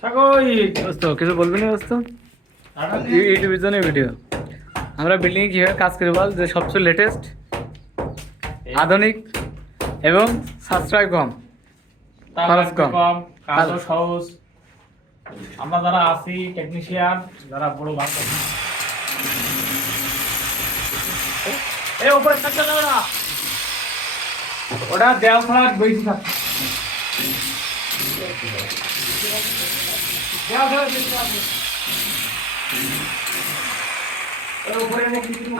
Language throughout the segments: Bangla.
দোস্ত কিছু বলবি না দোস্ত? ইউটিউবের জন্য ভিডিও। আমরা বিল্ডিং এ কিভাবে কাজ করি বল, যে সবচেয়ে লেটেস্ট, আধুনিক এবং সাশ্রয় কম, খরচ কম। কাজও সহজ। আমরা যারা আছি টেকনিশিয়ান, যারা বড় ভাগ এই উপরে থাকতে যাবে না, ওটা দেওয়া ছাড়া বেশি থাকছে।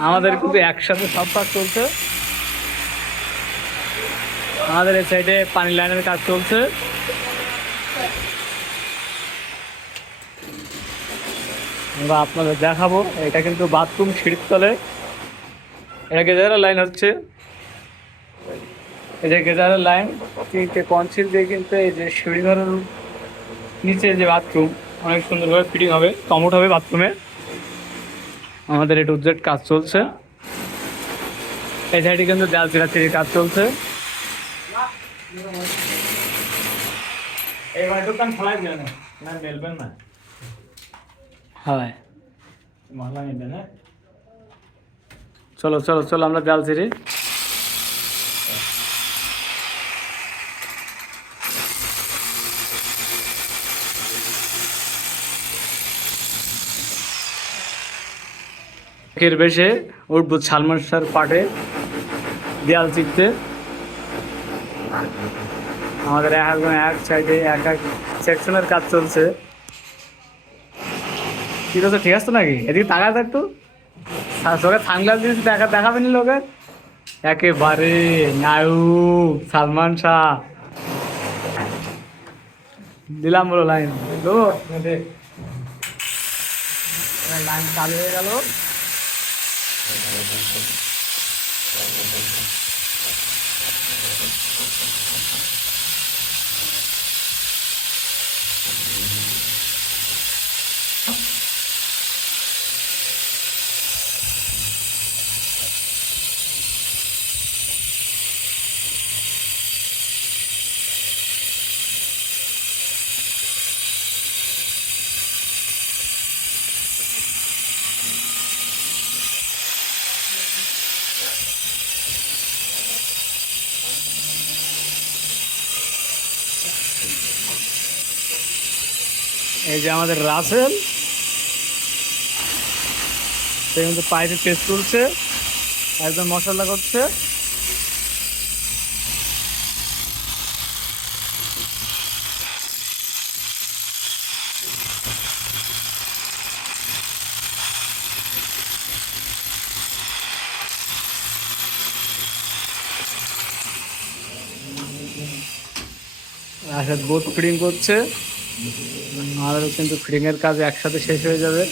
আমাদের কিন্তু একসাথে সব কাজ চলছে। আমাদের এই সাইডে পানি লাইনের কাজ চলছে। আমরা আপনাদের দেখাবো, এটা কিন্তু বাথরুম সিঁড়ির তলে। এটা গেজারের লাইন হচ্ছে, এই যে গেজারের লাইন তিনটে কনসিল দিয়ে কিন্তু এই যে সিঁড়ি ঘরের নিচে যে বাথরুম অনেক সুন্দরভাবে ফিটিং হবে, কমোড হবে বাথরুমে। আমাদের এটা উজ্জ্বল কাজ চলছে। এই সাইডে কিন্তু জাল চিরাচিরির কাজ চলছে। এইবার দোকান খোলাই দিও না, না মেলবেন না, হ্যাঁ মহলা নেবে না। চলো চলো চলো, আমরা জাল চিরি। এর বেশে উঠবো সালমান শাহর পাটে দেয়াল চিরতে। আমাদের একজন এক সাইডে এক এক সেকশনের কাজ চলছে। ঠিক আছে, ঠিক আছে নাকি? এদিকে তাকায় থাকতো, চোখে সানগ্লাস দিয়েছি, দেখাবেন লোকে। একেবারে নায়ক সালমান শাহ। দিলাম বলো লাইন, লাইন চালু হয়ে গেল। এই যে আমাদের রাসেল, সে কিন্তু পাইপে পেস্ট তুলছে, একদম মশলা করছে। রাশেদ বোট ফিটিং করছে, আমাদেরও কিন্তু ফিটিং এর কাজ একসাথে শেষ হয়ে যাবে।